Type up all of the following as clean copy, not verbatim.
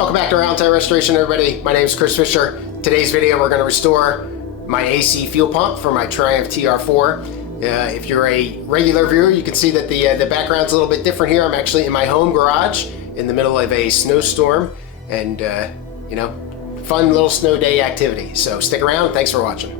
Welcome back to Roundtail Restoration, everybody. My name is Chris Fisher. Today's video, we're going to restore my AC fuel pump for my Triumph TR4. If you're a regular viewer, you can see that the background's a little bit different here. I'm actually in my home garage in the middle of a snowstorm and, you know, fun little snow day activity. So stick around. Thanks for watching.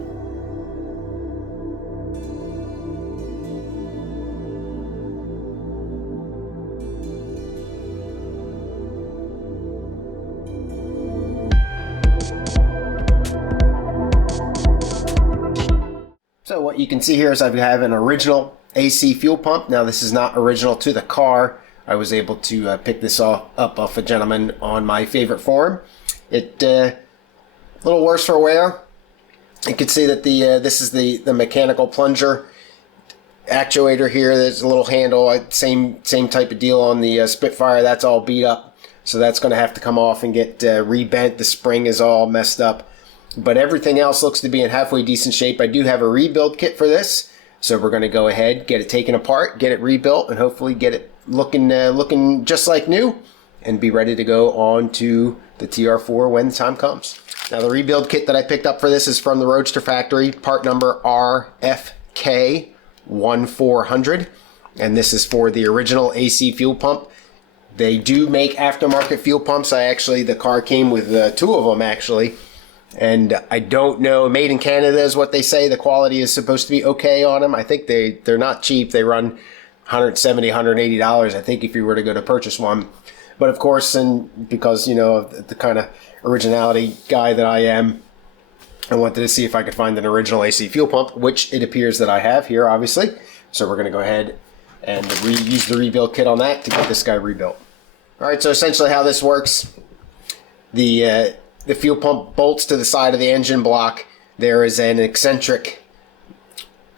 So what you can see here is I have an original AC fuel pump. Now this is not original to the car. I was able to pick this up off a gentleman on my favorite forum. It a little worse for wear. You can see that this is the mechanical plunger actuator here. There's a little handle, same type of deal on the Spitfire. That's all beat up, so that's going to have to come off and get rebent. The spring is all messed up. But everything else looks to be in halfway decent shape. I do have a rebuild kit for this, so we're going to go ahead, get it taken apart, get it rebuilt, and hopefully get it looking just like new, and be ready to go on to the TR4 when the time comes. Now the rebuild kit that I picked up for this is from the Roadster factory, part number RFK1400, and this is for the original AC fuel pump. They do make aftermarket fuel pumps. The car came with two of them actually. And I don't know, made in Canada is what they say. The quality is supposed to be okay on them. I think they're not cheap. They run $170, $180, I think, if you were to go to purchase one. But of course, and because, you know, the kind of originality guy that I am, I wanted to see if I could find an original AC fuel pump, which it appears that I have here, obviously. So we're going to go ahead and use the rebuild kit on that to get this guy rebuilt. All right, so essentially how this works, the fuel pump bolts to the side of the engine block. There is an eccentric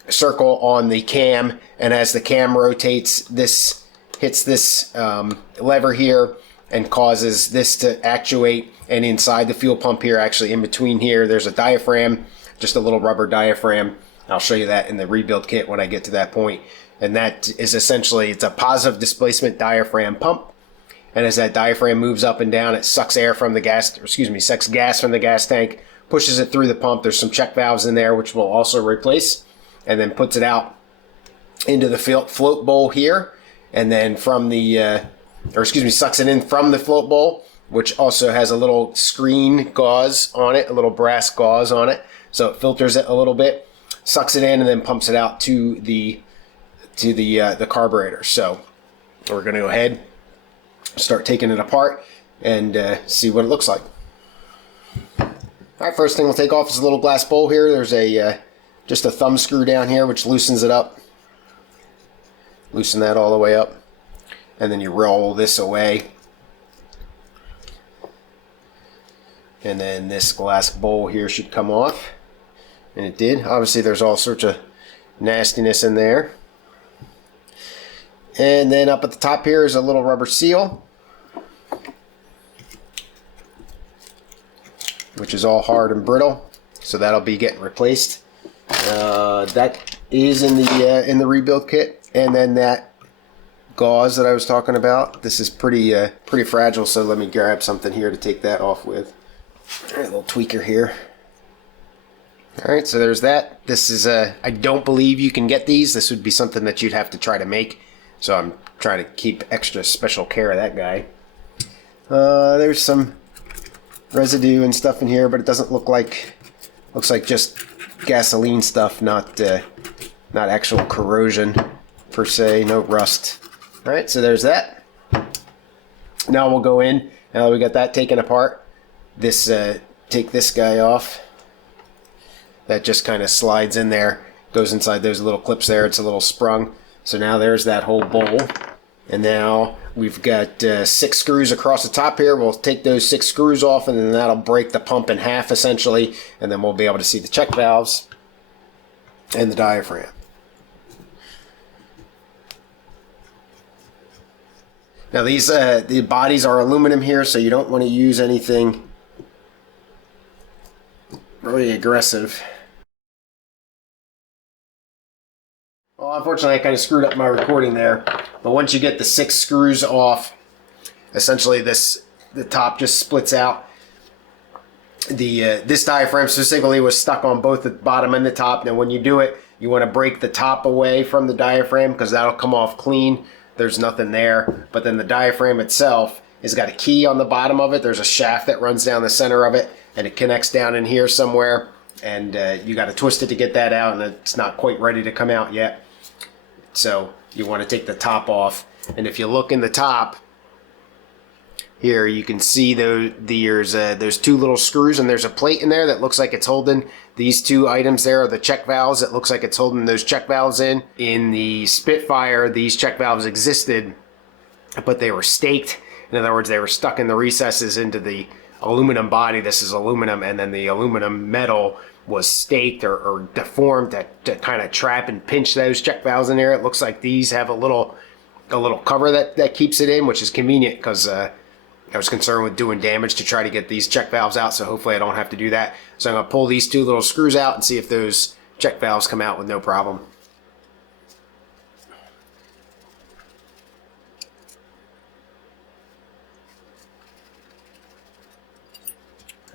circle on the cam, and as the cam rotates, this hits this lever here and causes this to actuate. And inside the fuel pump here, actually in between here, there's a diaphragm, just a little rubber diaphragm. I'll show you that in the rebuild kit when I get to that point. And that is essentially, it's a positive displacement diaphragm pump. And as that diaphragm moves up and down, it sucks air from the gas, sucks gas from the gas tank, pushes it through the pump. There's some check valves in there, which we'll also replace, and then puts it out into the float bowl here. And then from the, sucks it in from the float bowl, which also has a little screen gauze on it, a little brass gauze on it. So it filters it a little bit, sucks it in, and then pumps it out to the carburetor. So we're going to go ahead, start taking it apart and see what it looks like. Alright, first thing we'll take off is a little glass bowl here. There's just a thumb screw down here which loosens it up. Loosen that all the way up, and then you roll this away, and then this glass bowl here should come off, and it did. Obviously there's all sorts of nastiness in there. And then up at the top here is a little rubber seal, which is all hard and brittle, so that'll be getting replaced. That is in the rebuild kit. And then that gauze that I was talking about, this is pretty fragile, so let me grab something here to take that off with. All right, a little tweaker here. All right, so there's that. This is I don't believe you can get these. This would be something that you'd have to try to make. So I'm trying to keep extra special care of that guy. There's some residue and stuff in here, but it doesn't look like, looks like just gasoline stuff, not actual corrosion per se, no rust. All right, so there's that. Now we'll go in, now that we got that taken apart, take this guy off. That just kind of slides in there, goes inside those little clips there. It's a little sprung. So now there's that whole bowl, and now we've got 6 screws across the top here. We'll take those 6 screws off, and then that'll break the pump in half essentially, and then we'll be able to see the check valves and the diaphragm. Now these the bodies are aluminum here, so you don't want to use anything really aggressive. Well, unfortunately, I kind of screwed up my recording there. But once you get the 6 screws off, essentially this the top just splits out. This diaphragm specifically was stuck on both the bottom and the top. Now when you do it, you want to break the top away from the diaphragm because that'll come off clean. There's nothing there. But then the diaphragm itself has got a key on the bottom of it. There's a shaft that runs down the center of it, and it connects down in here somewhere. And you got to twist it to get that out, and it's not quite ready to come out yet. So you want to take the top off. And if you look in the top, here you can see there's two little screws, and there's a plate in there that looks like it's holding these two items. There are the check valves. It looks like it's holding those check valves in. In the Spitfire, these check valves existed, but they were staked. In other words, they were stuck in the recesses into the aluminum body. This is aluminum, and then the aluminum metal was staked or deformed to kind of trap and pinch those check valves in there. It looks like these have a little cover that keeps it in, which is convenient because I was concerned with doing damage to try to get these check valves out, so hopefully I don't have to do that. So I'm going to pull these two little screws out and see if those check valves come out with no problem.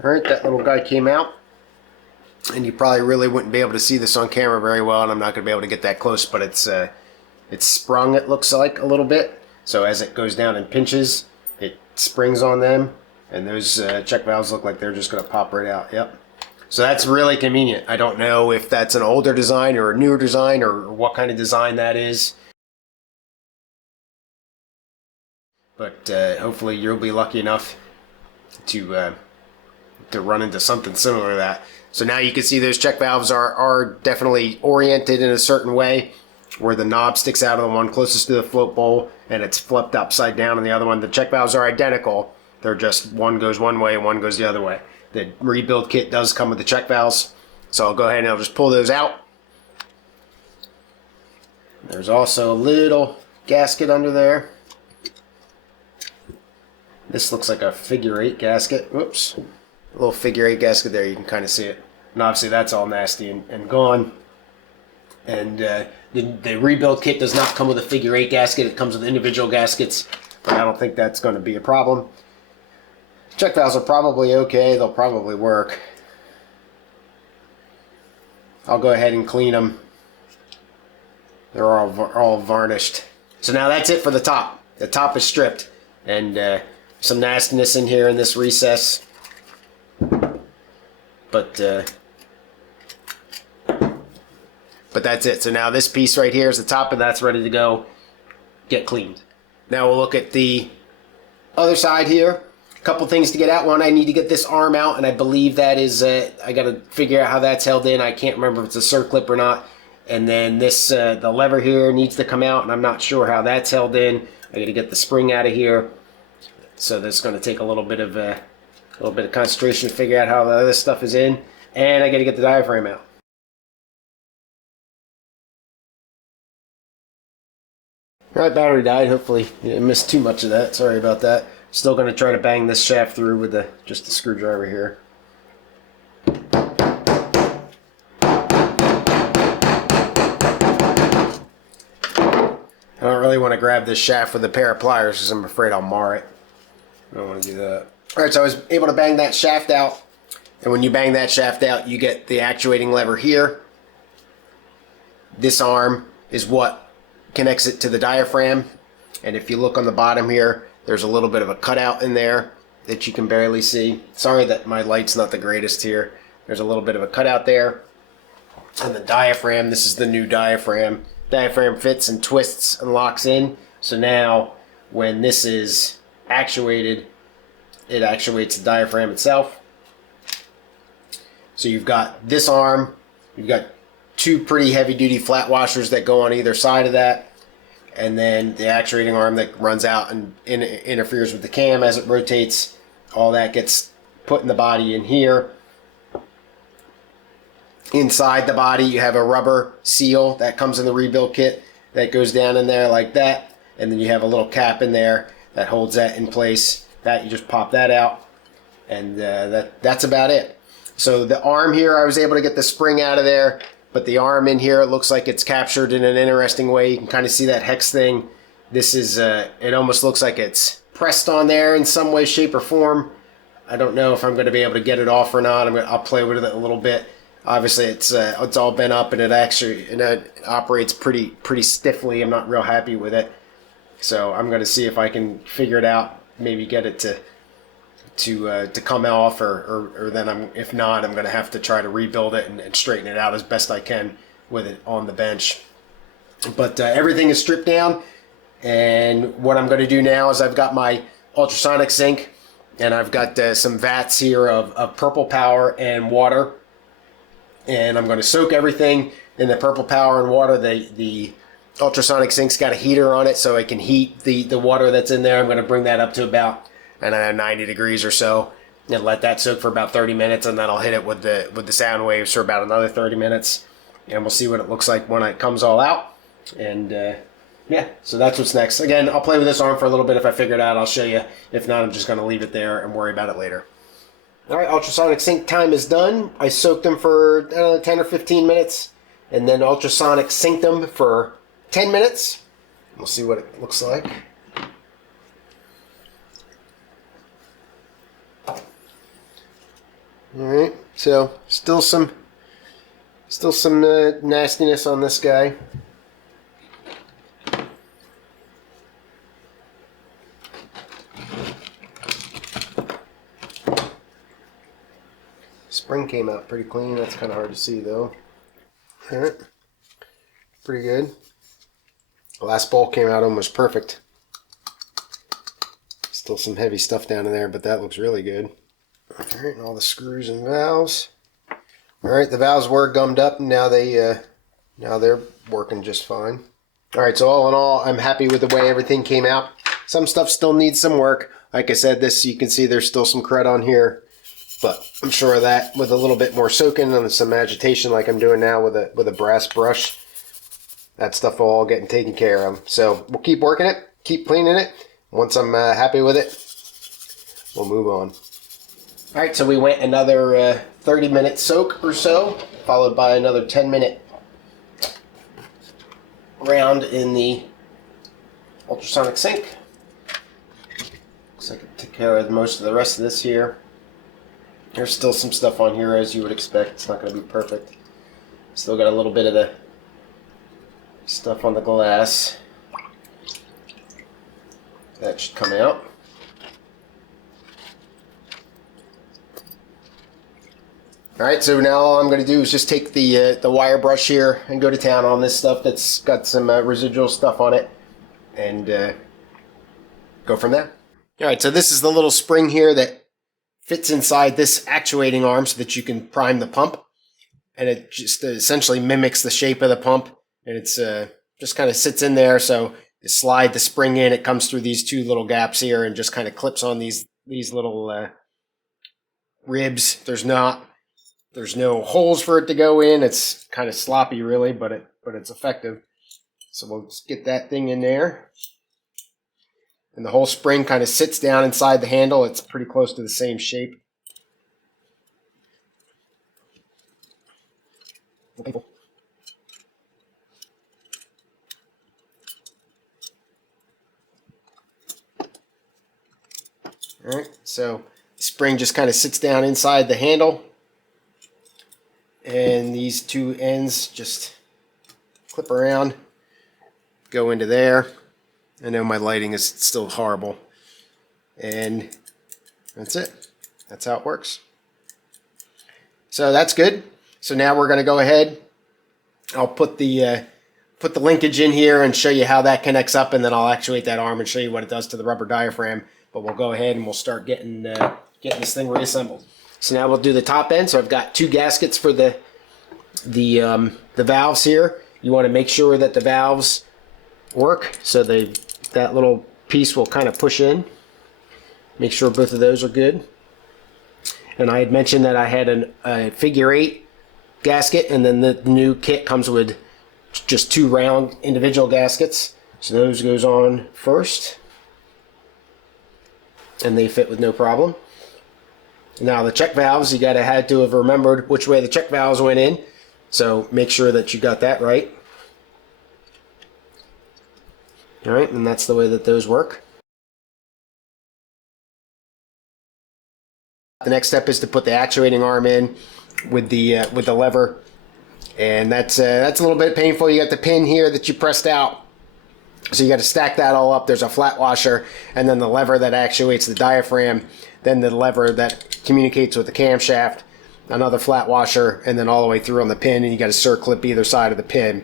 Alright, that little guy came out, and you probably really wouldn't be able to see this on camera very well, and I'm not going to be able to get that close, but it's sprung, it looks like, a little bit. So as it goes down and pinches, it springs on them, and those check valves look like they're just going to pop right out. Yep. So that's really convenient. I don't know if that's an older design or a newer design or what kind of design that is, but hopefully you'll be lucky enough to run into something similar to that. So now you can see those check valves are definitely oriented in a certain way, where the knob sticks out of the one closest to the float bowl and it's flipped upside down on the other one. The check valves are identical. They're just one goes one way and one goes the other way. The rebuild kit does come with the check valves, so I'll go ahead and I'll just pull those out. There's also a little gasket under there. This looks like a figure 8 gasket. Whoops. A little figure 8 gasket there, you can kind of see it. And obviously that's all nasty and gone. And the rebuild kit does not come with a figure 8 gasket. It comes with individual gaskets, but I don't think that's going to be a problem. Check valves are probably okay. They'll probably work. I'll go ahead and clean them. They're all varnished. So now that's it for the top. The top is stripped, and some nastiness in here in this recess. But that's it. So now this piece right here is the top, and that's ready to go get cleaned. Now we'll look at the other side here. A couple things to get out. One, I need to get this arm out, and I believe that is I got to figure out how that's held in. I can't remember if it's a circlip or not. And then this the lever here needs to come out, and I'm not sure how that's held in. I got to get the spring out of here. So that's going to take a little bit of concentration to figure out how the other stuff is in, and I got to get the diaphragm out. Alright, battery died. Hopefully you didn't miss too much of that. Sorry about that. Still going to try to bang this shaft through with just the screwdriver here. I don't really want to grab this shaft with a pair of pliers because I'm afraid I'll mar it. I don't want to do that. Alright, so I was able to bang that shaft out, and when you bang that shaft out, you get the actuating lever here. This arm is what connects it to the diaphragm, and if you look on the bottom here, there's a little bit of a cutout in there that you can barely see. Sorry that my light's not the greatest here. There's a little bit of a cutout there. And the diaphragm, this is the new diaphragm. Diaphragm fits and twists and locks in. So now when this is actuated, it actuates the diaphragm itself. So you've got this arm, you've got two pretty heavy duty flat washers that go on either side of that, and then the actuating arm that runs out and interferes with the cam as it rotates. All that gets put in the body in here. Inside the body you have a rubber seal that comes in the rebuild kit that goes down in there like that, and then you have a little cap in there that holds that in place. That you just pop that out, and that's about it. So the arm here, I was able to get the spring out of there, but the arm in here, it looks like it's captured in an interesting way. You can kind of see that hex thing. This is it almost looks like it's pressed on there in some way, shape, or form. I don't know if I'm going to be able to get it off or not. I'll play with it a little bit. Obviously, it's all bent up, and it operates pretty stiffly. I'm not real happy with it, so I'm going to see if I can figure it out. Maybe get it to come off, or then if not, I'm going to have to try to rebuild it and straighten it out as best I can with it on the bench. But everything is stripped down, and what I'm going to do now is I've got my ultrasonic sink, and I've got some vats here of purple power and water, and I'm going to soak everything in the purple power and water. The ultrasonic sink's got a heater on it, so it can heat the water that's in there. I'm going to bring that up to about 90 degrees or so, and let that soak for about 30 minutes, and then I'll hit it with the sound waves for about another 30 minutes, and we'll see what it looks like when it comes all out. And yeah, so that's what's next. Again, I'll play with this arm for a little bit. If I figure it out, I'll show you. If not, I'm just going to leave it there and worry about it later. All right, ultrasonic sink time is done. I soaked them for 10 or 15 minutes, and then ultrasonic synced them for 10 minutes. We'll see what it looks like. All right, so still some nastiness on this guy. Spring came out pretty clean. That's kind of hard to see though. All right, pretty good. The last bolt came out almost perfect. Still some heavy stuff down in there, but that looks really good. All right, and all the screws and valves. All right, the valves were gummed up, and now they're working just fine. All right, so all in all, I'm happy with the way everything came out. Some stuff still needs some work. Like I said, you can see there's still some crud on here, but I'm sure of that with a little bit more soaking and some agitation like I'm doing now with a brass brush. That stuff will all get taken care of. So we'll keep working it, keep cleaning it. Once I'm happy with it, we'll move on. All right, so we went another 30-minute soak or so, followed by another 10-minute round in the ultrasonic sink. Looks like it took care of most of the rest of this here. There's still some stuff on here, as you would expect. It's not going to be perfect. Still got a little bit of the stuff on the glass. That should come out. Alright, so now all I'm going to do is just take the wire brush here and go to town on this stuff that's got some residual stuff on it, and go from there. Alright, so this is the little spring here that fits inside this actuating arm so that you can prime the pump, and it just essentially mimics the shape of the pump, and it's just kind of sits in there. So you slide the spring in, it comes through these two little gaps here and just kind of clips on these little ribs. There's no holes for it to go in. It's kind of sloppy really, but it's effective. So we'll just get that thing in there. And the whole spring kind of sits down inside the handle. It's pretty close to the same shape. Alright, so the spring just kind of sits down inside the handle. And these two ends just clip around, go into there. I know my lighting is still horrible. And that's it. That's how it works. So that's good. So now we're going to go ahead. I'll put the linkage in here and show you how that connects up, and then I'll actuate that arm and show you what it does to the rubber diaphragm. But we'll go ahead and we'll start getting this thing reassembled. So now we'll do the top end. So I've got two gaskets for the valves here. You want to make sure that the valves work, so that little piece will kind of push in. Make sure both of those are good. And I had mentioned that I had a figure 8 gasket, and then the new kit comes with just 2 round individual gaskets. So those goes on first, and they fit with no problem. Now the check valves, you had to have remembered which way the check valves went in, so make sure that you got that right. All right, and that's the way that those work. The next step is to put the actuating arm in with the lever, and that's a little bit painful. You got the pin here that you pressed out, so you got to stack that all up. There's a flat washer, and then the lever that actuates the diaphragm, then the lever that communicates with the camshaft, another flat washer, and then all the way through on the pin, and you got a circlip either side of the pin.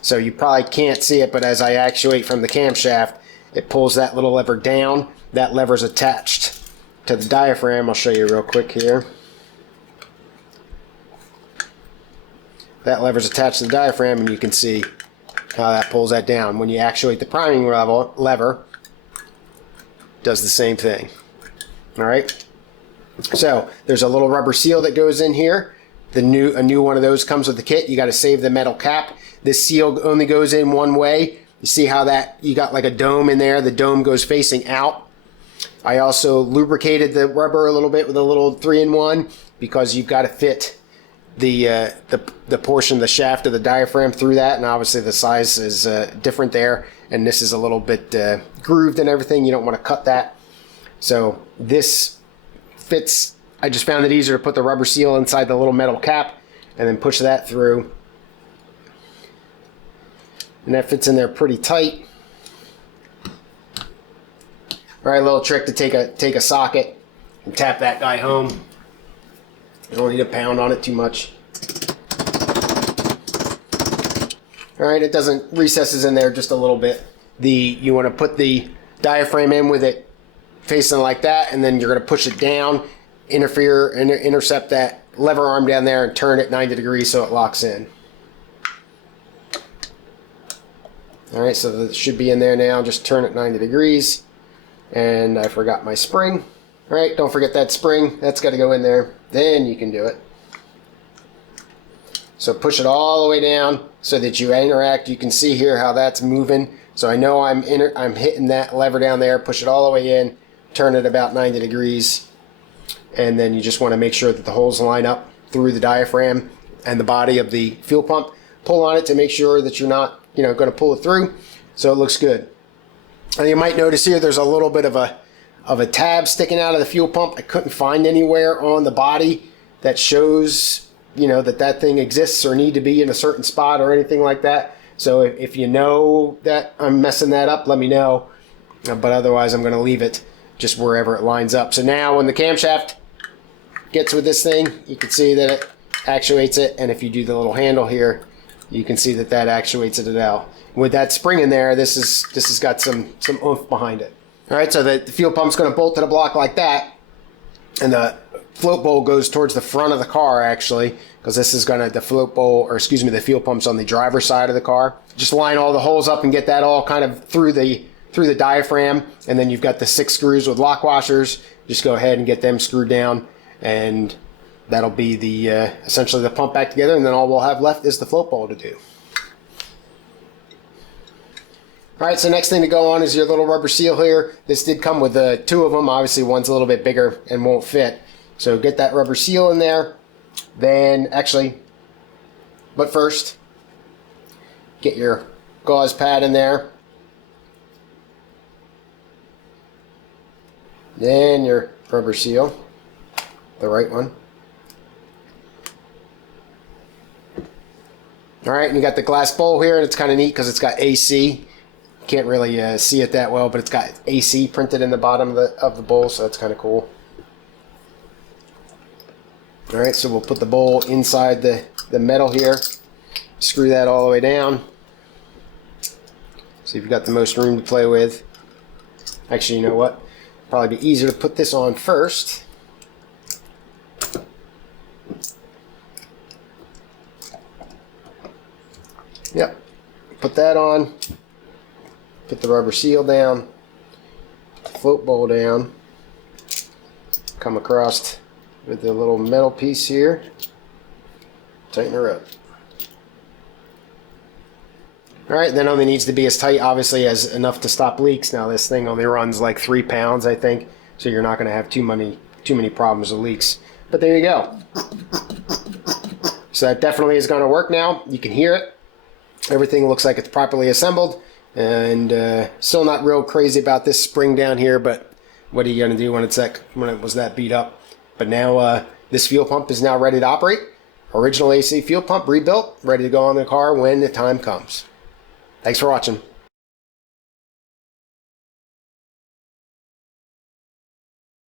So you probably can't see it, but as I actuate from the camshaft, it pulls that little lever down. That lever's attached to the diaphragm. I'll show you real quick here. That lever's attached to the diaphragm, and you can see how that pulls that down. When you actuate the priming lever, it does the same thing. All right. So there's a little rubber seal that goes in here. A new one of those comes with the kit. You got to save the metal cap. This seal only goes in one way. You see how that you got like a dome in there. The dome goes facing out. I also lubricated the rubber a little bit with a little 3-in-1 because you've got to fit the portion of the shaft of the diaphragm through that, and obviously the size is different there, and this is a little bit grooved and everything. You don't want to cut that. So this fits. I just found it easier to put the rubber seal inside the little metal cap and then push that through, and that fits in there pretty tight. All right, a little trick to take a socket and tap that guy home. You don't need to pound on it too much. All right, it doesn't recesses in there just a little bit. You want to put the diaphragm in with it facing like that, and then you're going to push it down, intercept that lever arm down there, and turn it 90 degrees so it locks in. All right, so it should be in there now. Just turn it 90 degrees. And I forgot my spring. All right, don't forget that spring. That's got to go in there. Then you can do it. So push it all the way down so that you interact. You can see here how that's moving. So I know I'm hitting that lever down there. Push it all the way in. Turn it about 90 degrees. And then you just want to make sure that the holes line up through the diaphragm and the body of the fuel pump. Pull on it to make sure that you're not, going to pull it through. So it looks good. And you might notice here there's a little bit of a tab sticking out of the fuel pump. I couldn't find anywhere on the body that shows that thing exists or need to be in a certain spot or anything like that. So if you know that I'm messing that up, let me know. But otherwise I'm going to leave it just wherever it lines up. So now when the camshaft gets with this thing, you can see that it actuates it. And if you do the little handle here, you can see that actuates it out. With that spring in there, this has got some oomph behind it. All right, so the fuel pump's going to bolt to the block like that, and the float bowl goes towards the front of the car actually, because this is going to the fuel pump's on the driver's side of the car. Just line all the holes up and get that all kind of through the diaphragm, and then you've got the 6 screws with lock washers. Just go ahead and get them screwed down, and that'll be the essentially the pump back together, and then all we'll have left is the float bowl to do. All right, so next thing to go on is your little rubber seal here. This did come with 2 of them. Obviously, one's a little bit bigger and won't fit. So get that rubber seal in there. But first, get your gauze pad in there. Then your rubber seal, the right one. All right, and you got the glass bowl here, and it's kind of neat because it's got AC. Can't really see it that well, but it's got AC printed in the bottom of the bowl, so that's kind of cool. All right, so we'll put the bowl inside the metal here. Screw that all the way down. See if you've got the most room to play with. Actually, you know what? Probably be easier to put this on first. Yep, put that on. Put the rubber seal down, float bowl down, come across with the little metal piece here, tighten her up. Alright, then only needs to be as tight, obviously, as enough to stop leaks. Now this thing only runs like 3 pounds, I think, so you're not going to have too many problems with leaks. But there you go. So that definitely is going to work now. You can hear it. Everything looks like it's properly assembled. And still not real crazy about this spring down here, but what are you going to do when it was that beat up? But now this fuel pump is now ready to operate. Original AC fuel pump rebuilt, ready to go on the car when the time comes. Thanks for watching.